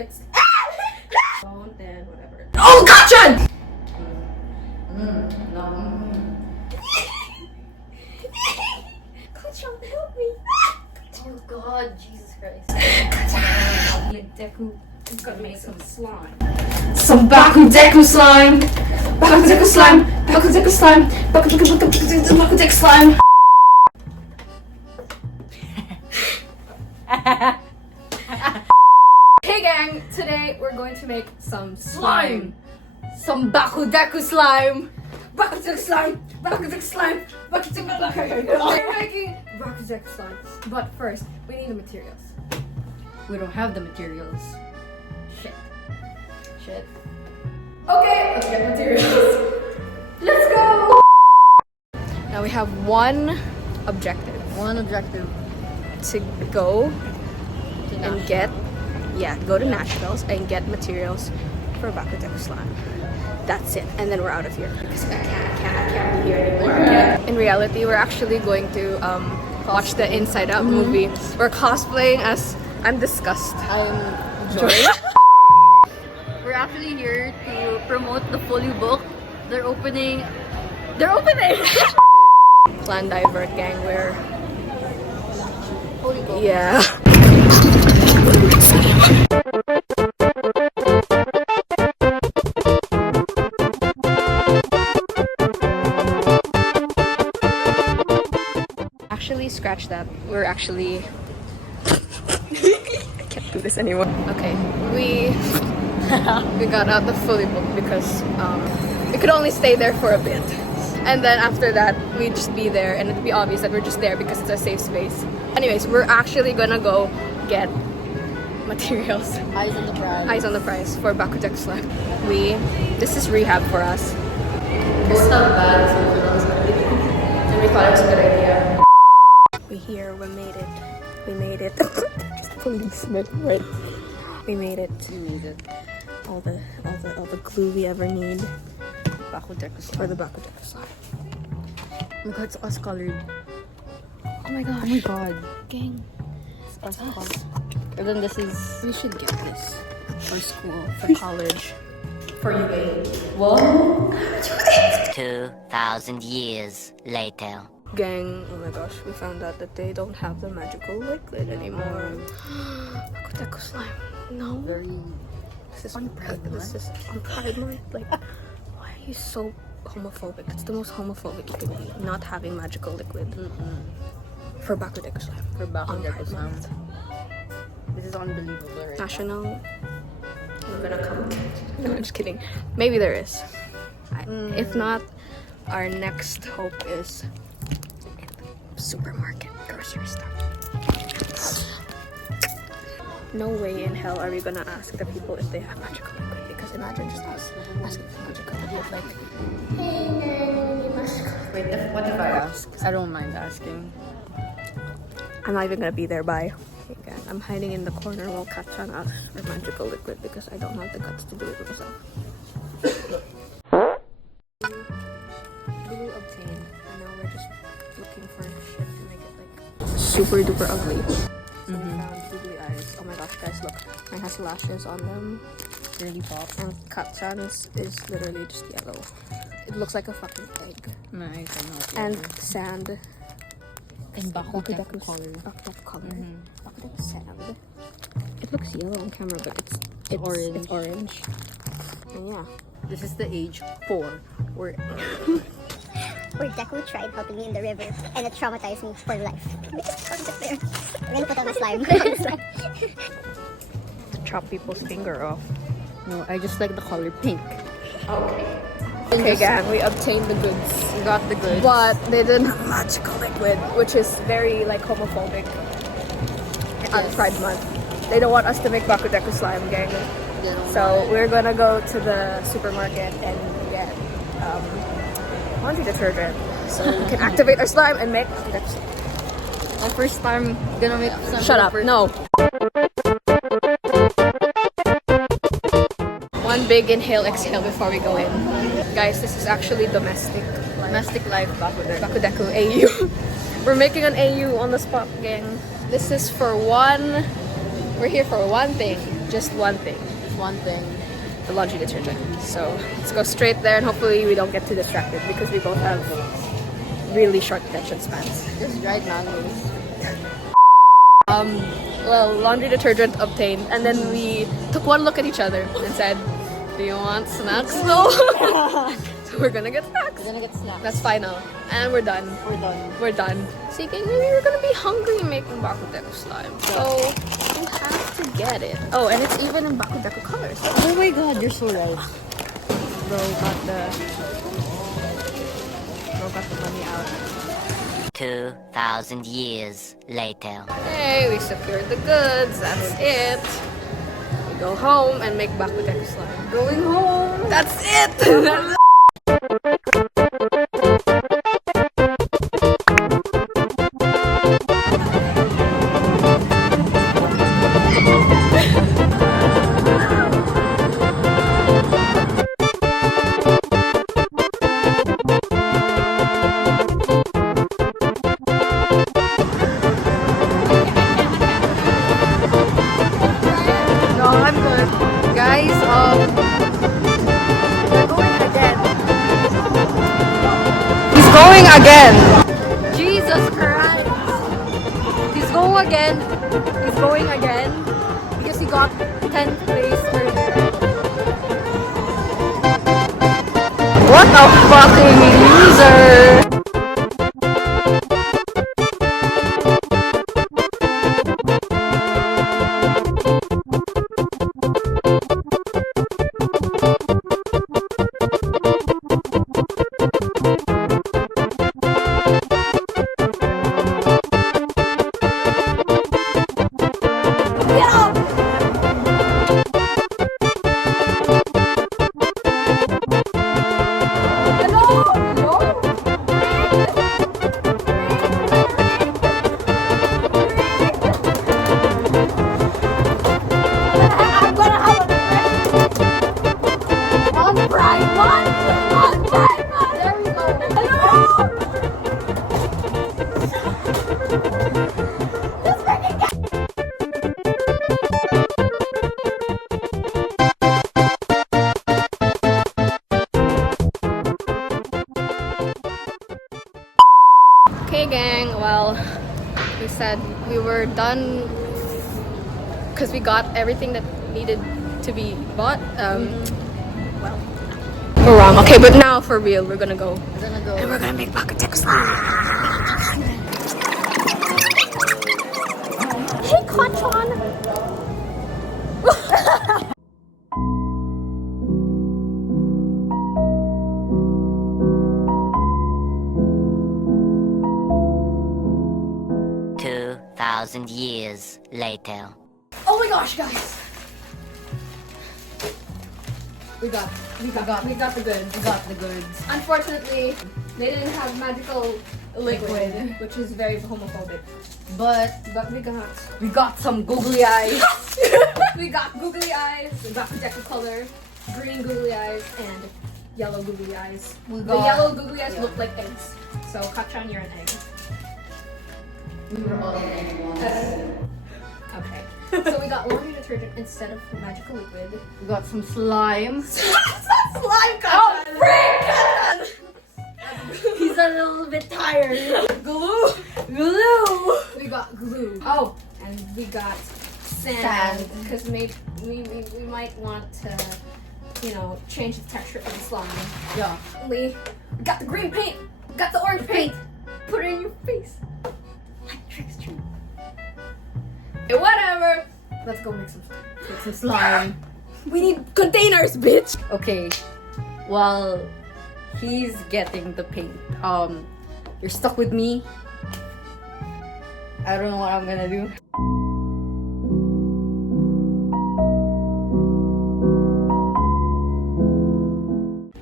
It's don't then whatever. Oh, gotcha! No. Gotcha, help me. Oh God, Jesus Christ. Deku is gonna make some slime. Some Bakudeku slime! Bakudeku slime! Bakudeku slime! Bakudeku slime! Hey gang, today we're going to make some slime. Some Bakudeku slime. Bakudeku slime. Bakudeku slime. Bakudeku slime. We're making Bakudeku slime. But first, we need the materials. We don't have the materials. Shit. Shit. Okay, let's get materials. Let's go! Now we have one objective. One objective. To go and get, go to Nationals and get materials for Bakudeku slime. That's it, and then we're out of here because I can't be here anymore. In reality, we're actually going to watch the Inside Out movie. We're cosplaying as I'm disgust. I'm Joy. We're actually here to promote the Fully Book. They're opening. Plan divert gang. We're Fully Book. yeah. Actually, scratch that. We're actually. I can't do this anymore. Okay, we got out the Fully Book because we could only stay there for a bit, and then after that we'd just be there, and it'd be obvious that we're just there because it's a safe space. Anyways, we're actually gonna go get materials. Eyes on the prize. Eyes on the prize for Bakudeku slime. This is rehab for us, It's not bad. and we thought it was a good idea. We're here. We made it. We made it. Just policeman, right? We made it. You made it. All the glue we ever need Bakudeku slime. for the Bakudeku slime. Oh my God, it's us colored. Oh my gosh. Oh my God. Gang. It's us colored. And then this is We should get this for school. for college. For UA. What? 2,000 years later. Gang, oh my gosh, we found out that they don't have the magical liquid anymore. Bakudeku slime. No. Very. This is on Pride Month. Like, why are you so homophobic? It's the most homophobic you can be. Not having magical liquid for Bakudeku slime. For On Bakudeku Pride slime. Month. This is unbelievable, right? National. We're gonna come. No, I'm just kidding. Maybe there is. If not, our next hope is in the supermarket grocery store. No way in hell are we gonna ask the people if they have magical liquid, because imagine just us asking for magical liquid, like, hey, you need magical liquid. Wait, what if I ask? I don't mind asking. I'm not even gonna be there. Bye. Okay, I'm hiding in the corner while Katchan asks for magical liquid because I don't have the guts to do it myself. Blue obtained, and now we're just looking for shit to make it like super duper ugly. So we found googly eyes. Oh my gosh, guys, look! Mine has lashes on them, Really pop. and Katchan's is literally just yellow. It looks like a fucking egg. Nice, I know. And sand. And Bakudeku color. Bakudeku color. Bakudeku sand. It looks yellow on camera, but it's orange. It's orange. And yeah. This is the age 4. Where Deku tried helping me in the river, and it traumatized me for life. We just found it there. We're gonna put on the slime. To chop people's finger off. No, I just like the color pink. Okay, gang, we obtained the goods. We got the goods. But they didn't have magical liquid, which is very like homophobic at Pride Month. They don't want us to make Bakudeku slime, gang. So we're gonna go to the supermarket and get laundry detergent so we can activate our slime and make Bakudeku slime. My first time gonna make some. Shut up, no. One big inhale, exhale before we go in. Guys, this is actually domestic life Bakudeku. Bakudeku AU. We're making an AU on the spot, gang. This is for one. We're here for one thing. just one thing. One thing. The laundry detergent. So let's go straight there and hopefully we don't get too distracted because we both have really short attention spans. Just dried mangoes. Well, laundry detergent obtained, and then we took one look at each other and said, do you want snacks though? So we're gonna get snacks. We're gonna get snacks. That's final. And we're done. We're done. We're done. See, maybe we're gonna be hungry making Bakudeku slime. So you have to get it. Oh, and it's even in Bakudeku colors. Oh my god, you're so right. Bro got the money out. 2,000 years later. Hey, we secured the goods. That's it. We go home and make Bakudeku slime. Going home. That's it. No, I'm good. Guys, they're going again. He's going again. Jesus Christ. He's going again. He's going again. Because he got 10th place earlier. What a fucking loser. Okay, gang, well, we said we were done because we got everything that needed to be bought. Well, we're wrong. Okay, but now for real, we're gonna go. We're gonna go. And we're gonna make Bakudeku slime. Hey, Konchan! 2,000 years later. Oh my gosh, guys! We got the goods. We got the goods. Unfortunately, they didn't have magical liquid, which is very homophobic. But we got some googly eyes. we got googly eyes, we got Deku color, green googly eyes, and yellow googly eyes. The yellow googly eyes look like eggs. So, Kachan, you're an egg. We were all in egg once. Okay. So we got laundry detergent instead of magical liquid. We got some slime. Slime, Kachan! Oh, frick! He's a little bit tired. Glue! Glue! We got glue. Oh, and we got sand. Because we might want to, you know, change the texture of the slime. Yeah. We got the green paint. Got the orange paint. Put it in your face. Like Trickster. Hey, whatever. Let's go make some slime. We need containers, bitch. Okay. While he's getting the paint, you're stuck with me. I don't know what I'm gonna do.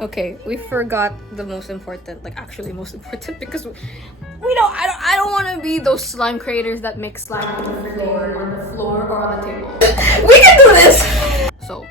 Okay, we forgot the most important, like actually most important, because I don't want to be those slime creators that make slime on the floor or on the table. We can do this! So,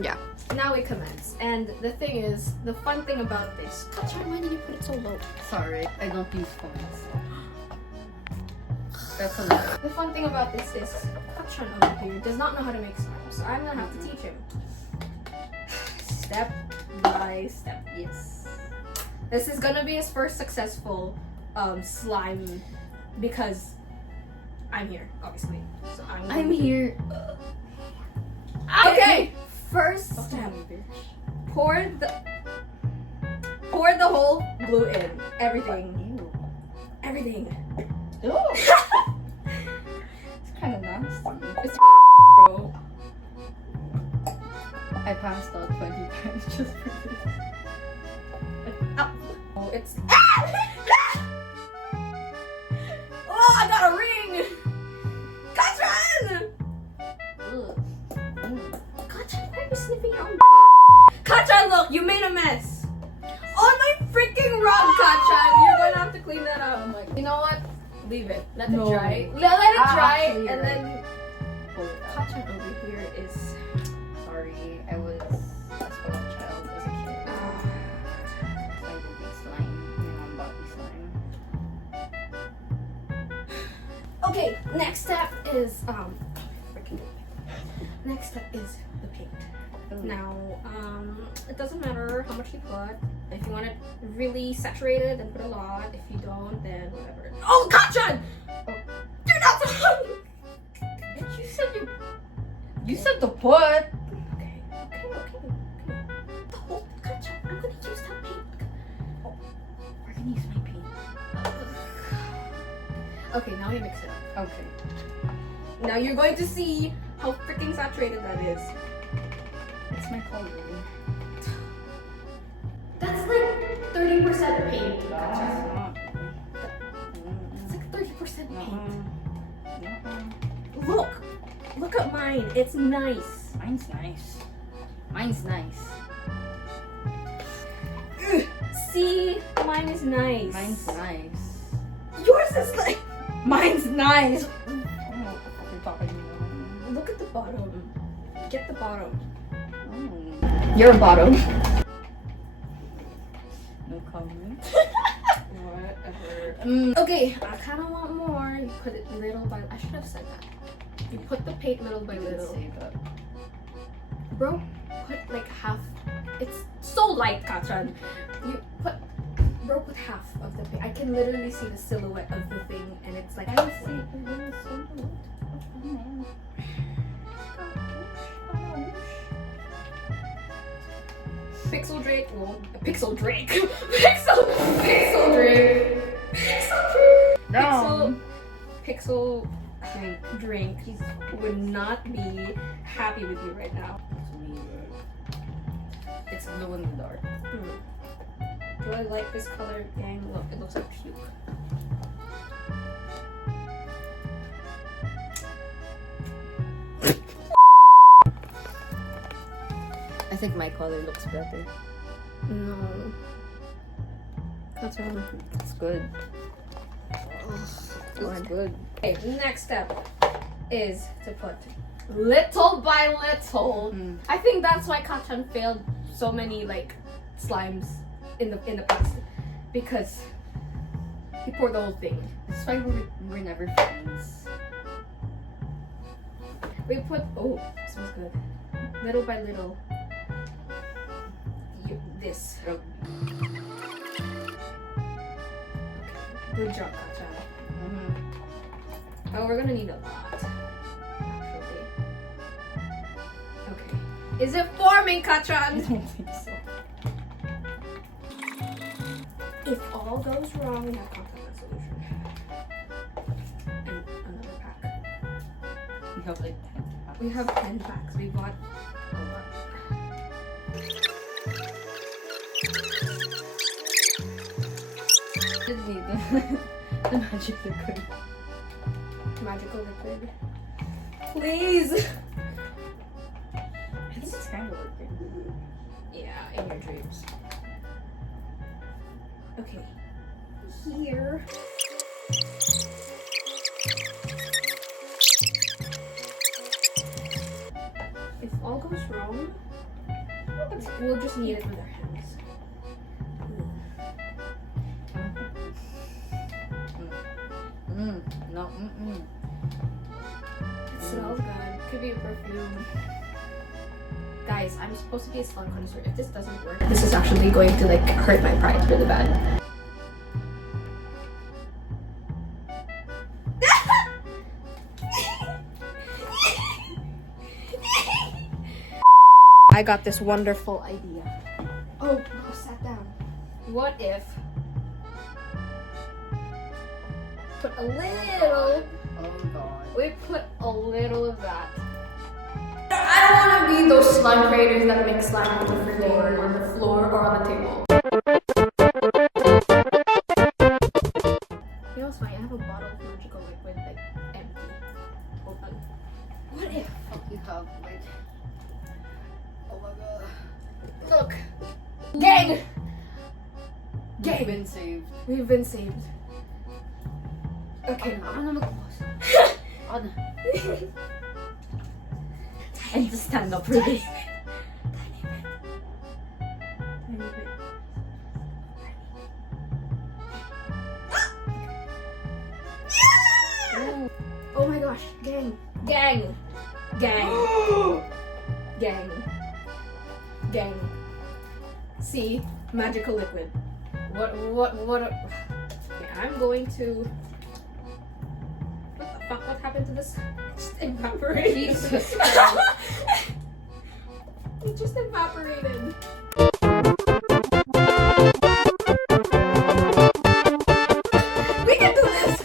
yeah. Now we commence. And the thing is, the fun thing about this, Kachan, why did you put it so low? Sorry, I don't use phones. The fun thing about this is Kachan over here does not know how to make slime, so I'm gonna have to teach him. Step by step. Yes. This is gonna be his first successful slime because I'm here, obviously. So I'm here. Okay, first step. Pour the whole glue in. Everything. Everything. Ew. It's kind of nasty. It's bro. I passed out 20 times just for this. Oh, it's. Oh, I got a ring! Kachan! Kachan, why are you sniffing your own? Kachan, look, you made a mess. On my freaking rug, Kachan. You're gonna have to clean that up. I'm like, you know what? Leave it. Let it dry. Let it dry, actually, and right. then Kachan over here is. Sorry, I was a spoiled child as a kid. So I did make slime. My mom bought me slime. Okay, next step is next step is the paint. Now, it doesn't matter how much you put. If you want it really saturated, then put a lot. If you don't, then whatever. Oh, Kachan! Oh, you're not done! You said to put. Okay. The whole Kachan, I'm gonna use that paint. Oh, we're gonna use my paint. Okay, now you mix it up. Okay. Now you're going to see how freaking saturated that is. It's my color. That's like 30% paint, No, Kachan. it's not. It's like 30% paint. No. Look at mine. It's nice. Mine's nice. Mine's nice. See, mine is nice. Mine's nice. Yours is like. Mine's nice. I don't know what the fuck you're talking about. Look at the bottom. Get the bottom. Oh. Your bottom. No comment. Whatever. Okay, I kind of want more. You put it little by. I should have said that. You put the paint little by little. Say that. Bro, put like half. It's so light, Kachan. You put. Bro, put half of the paint. I can literally see the silhouette of the thing, and it's like. I see the silhouette of a man. Pixel Drake. Well, Pixel Drake. Pixel Drake. No. Pixel drink would not be happy with you right now. It's glow in the dark. Do I like this color, gang? Look, it looks like puke. I think my color looks better. No. What's wrong? It's good. It's good. Okay, next step is to put little by little. I think that's why Kachan failed so many like slimes in the past, because he poured the whole thing. That's why we're never friends. We put smells good. Little by little. This. Rub. Good job, Kachan. Oh, we're gonna need a lot, actually. Okay. Is it forming, Kachan? I don't think so. If all goes wrong, we have contact solution. And another pack. We have like 10 packs. We have 10 packs. We bought a lot. Just need the magic liquid. Magical liquid. Please! I think it's kind of working. Yeah, in your dreams. Okay. Here. If all goes wrong, we'll just need it with our hands. No. It smells good. Could be a perfume. Guys, I'm supposed to be a slime connoisseur. If this doesn't work, this is actually going to like hurt my pride really bad. I got this wonderful idea. Oh, I sat down. What if put a little? Oh god. We put a little of that. I don't want to be those slime creators that make slime on the floor or on the table. You know what's funny? I have a bottle of magical liquid like empty. Open. What if? Fuck you have like. Oh my god. Look, gang. You've been saved. We've been saved. Okay. Ano mag-pause? Ano? I need to stand up for this. Oh my gosh, gang. See, magical liquid. What okay, I'm going to. What the fuck? What happened to this? It just evaporated. Jesus Christ. It just evaporated. We can do this.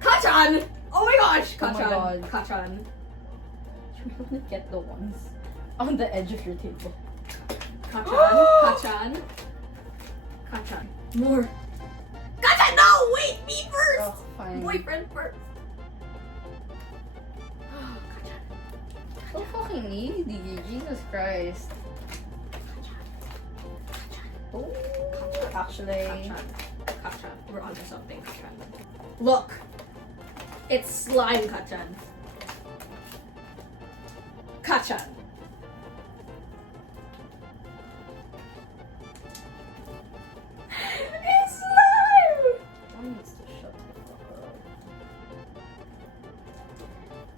Kachan! Oh my gosh! Oh my Kachan! God. Kachan! You only get the ones on the edge of your table. Kachan! Kachan! More! Kachan! No! Wait! Me first! Oh, fine. Boyfriend first! So fucking easy. Jesus Christ. Oh, actually. Kachan. We're onto something, Kachan. Look! It's slime, Kachan. Kachan. It's slime! One needs to shut the fuck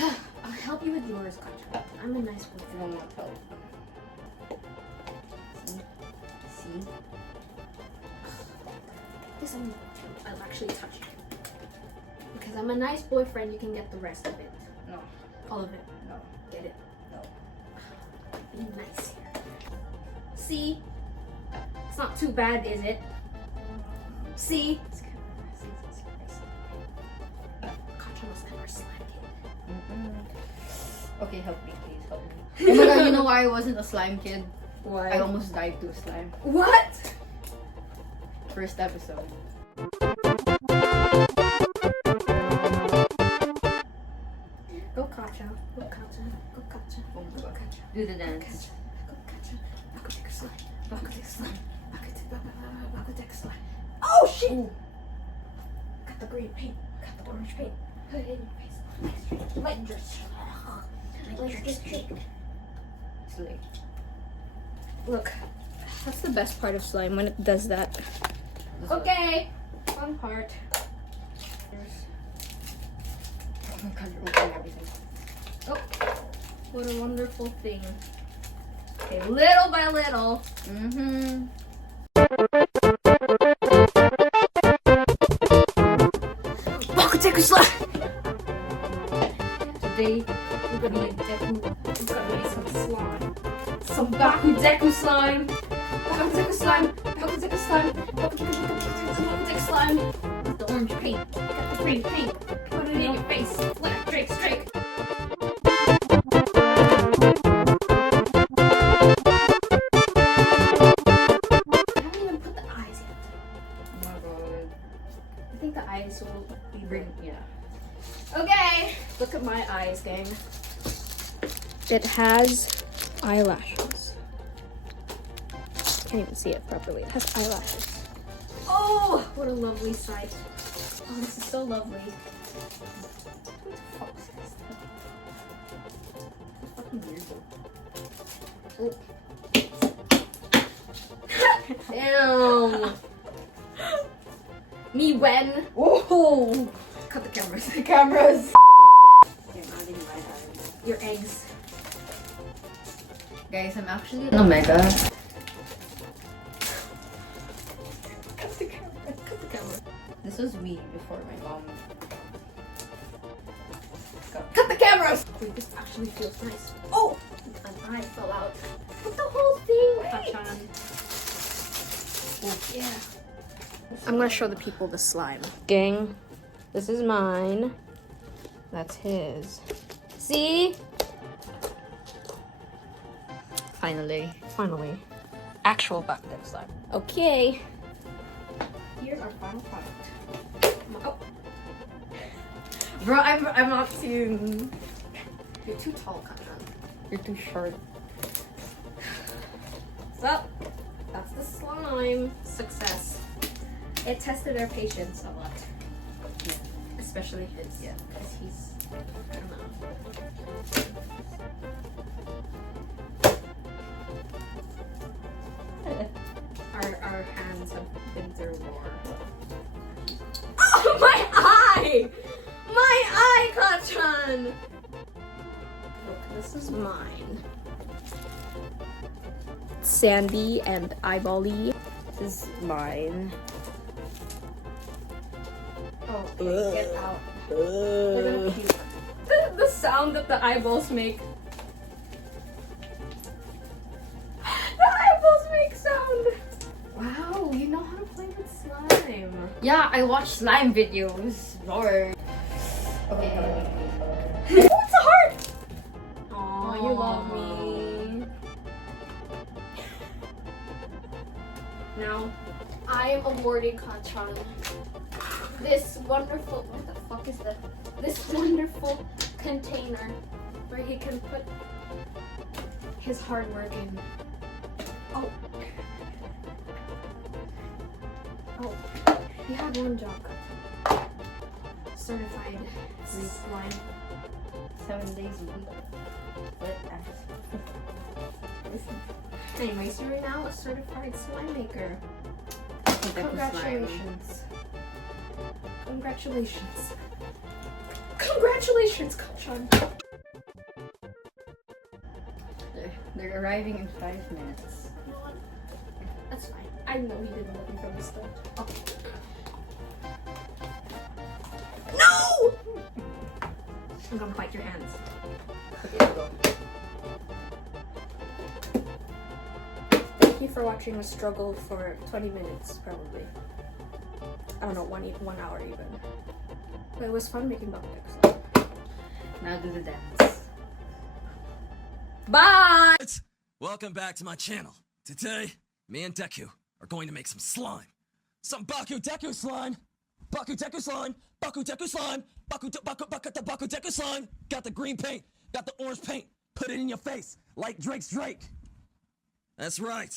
up. I'll help you with yours, Kachan. I'm a nice boyfriend. I will not help. See? This I'll actually touch it. Because I'm a nice boyfriend, you can get the rest of it. No. All of it. No. Get it. No. Be nice here. See? It's not too bad, is it? See? Kachan was never slime kid. Okay, help me, please help me. Oh my god, you know why I wasn't a slime kid? Why? I almost died to a slime. What? First episode. Go Kachan. Go Kachan. Go Kachan. Oh my Go god. Kachan. Do the dance. Go Kachan. Bakudeku slime. Bakudeku slime. Bakudeku slime. Oh shit! Ooh. Got the green paint. Got the orange paint. Put it in your face. Light dress. Slay. Look, that's the best part of slime when it does that. Okay, fun part. Oh my god, you're opening everything. Oh, what a wonderful thing. Okay, little by little. Mm-hmm. Bakudeku slime! Today, we're gonna make Deku. We're gonna make some slime. Some Bakudeku slime! Bakudeku slime! Bakudeku slime! Bakudeku slime! Got the orange paint. Got the green paint. Put it in your face. Let it drake straight. I haven't even put the eyes yet. Oh my god. I think the eyes will be Bring, yeah. Okay, look at my eyes, gang. It has eyelashes. Can't even see it properly. It has eyelashes. Oh, what a lovely sight. Oh, this is so lovely. What the fuck is this? Fucking weird. Damn. Me when? Whoa. Cut the cameras. The cameras. Your eggs. Guys, I'm actually an Omega. Cut the camera. Cut the camera. This was me before my mom. Cut the cameras! Wait, this actually feels nice. Oh! An eye fell out. Put the whole thing touch on. Oh, yeah. I'm gonna show the people the slime. Gang, this is mine. That's his. See? Finally. Finally. Actual Bakudeku slime. Okay. Here's our final product. Oh. Bro, I'm not too. You're too tall, Katran. You're too short. So, that's the slime. Success. It tested our patience a lot. Yeah. Especially his. Yeah. Because he's, I don't know. Our hands have been through war. Oh, my eye! My eye, Katran! Look, this is mine. Sandy and eyeball-y. This is mine. Oh, okay, get out. They're gonna puke. The sound that the eyeballs make. The eyeballs make sound! Wow, you know how to play with slime. Yeah, I watch slime videos. Lord. Okay, Oh, it's a heart! Aw, you love me. Now, I am awarding Katran this wonderful, what the fuck is that? This wonderful container where he can put his hard work in. Oh. Oh, you had one job, Katran. Certified slime. 7 days a week. But Anyways, you're now a certified slime maker. Congratulations. Congratulations. Congratulations, Katran. They're arriving in 5 minutes. You know what? That's fine. I know he didn't love me from the start. Okay. No! I'm gonna bite your hands. Okay, go. Thank you for watching us struggle for 20 minutes, probably. I don't know, 1 hour even. But it was fun making Bakudeku. Now do the dance. Bye! Welcome back to my channel. Today, me and Deku are going to make some slime. Some Bakudeku slime! Bakudeku slime! Bakudeku slime! Bakudeku slime! Got the green paint, got the orange paint. Put it in your face, like Drake's Drake. That's right.